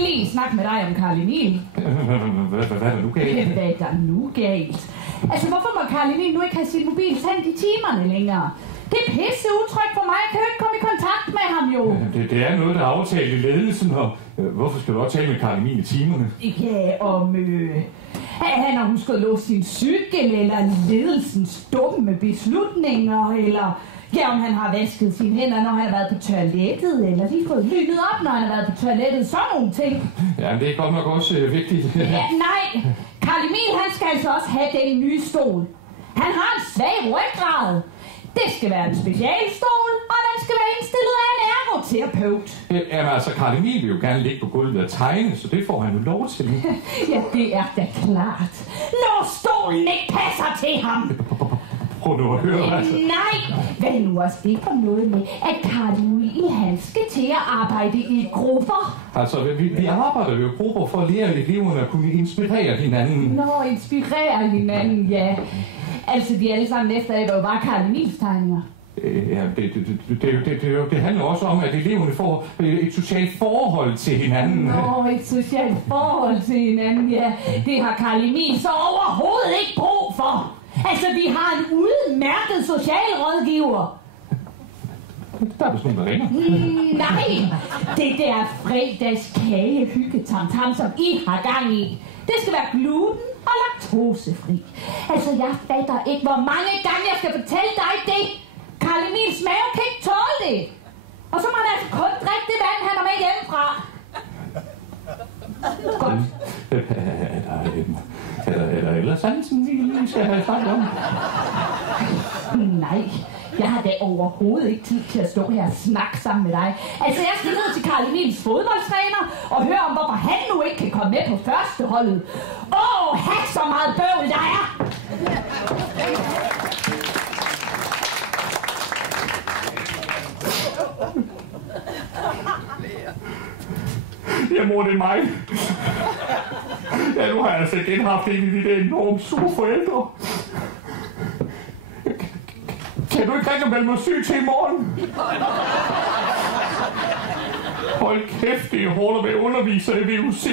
vil lige snakke med dig om Carl Emil. Hvad er der nu galt? Hvad er der nu galt? Altså, hvorfor må Carl Emil nu ikke have sin mobil tændt i timerne længere? Det er pisse utrygt for mig. Jeg kan jo ikke komme i kontakt med ham, jo. Det er noget, der er aftalt i ledelsen, og hvorfor skal du også tale med Carl Emil i timerne? Ja, om han har husket at låse sin cykel, eller ledelsens dumme beslutninger, eller ja, om han har vasket sine hænder, når han har været på toilettet, eller lige fået lynet op, når han har været på toilettet. Sådan nogle ting. Ja, men det er godt nok også vigtigt. Ja, nej. Carl Emil, han skal altså også have den nye stol. Han har en svag ryggrad. Det skal være en specialstol, og den skal være indstillet af en ergoterapeut. Jamen altså, Carl Emil vil jo gerne ligge på gulvet og tegne, så det får han jo lov til. Ja, det er da klart. Når stolen ikke passer til ham. Prøv nu at høre, altså. Nej, hvad nu også det for noget med, at Carl Emil, han skal til at arbejde i grupper? Altså, vi arbejder jo i grupper for at lære eleverne at kunne inspirere hinanden. Nå, inspirere hinanden, ja. Altså, de alle sammen efter jo bare Carl Emils tegninger. Ja, det handler også om, at eleverne får et socialt forhold til hinanden. Nå, et socialt forhold til hinanden, ja. Det har Carl Emil så overhovedet ikke brug for. Altså, vi har en udmærket socialrådgiver. Der er sådan nogen, der ringer. Nej, det der fredagskage-hyggetamtam, som I har gang i, det skal være gluten og laktosefri. Altså, jeg fatter ikke, hvor mange gange jeg skal fortælle dig det. Carl Emils mave kan ikke tåle det. Og så må han altså kun drikke det vand, han har med hjemmefra. Godt. Er der ellers sansen, vi skal have snakket om? Nej, jeg har da overhovedet ikke tid til at stå her og snakke sammen med dig. Altså, jeg skal ned til Carl Emils fodboldtræner og høre om, hvorfor han nu ikke kan komme med på førsteholdet. Have så meget bøvl, der er! Ja, mor, det er mig. Ja, nu har jeg altså igen haft en af de der enormt sure forældre. Kan du ikke ringe og melde mig syg til i morgen? Hold kæft, det holder med underviser i VUC.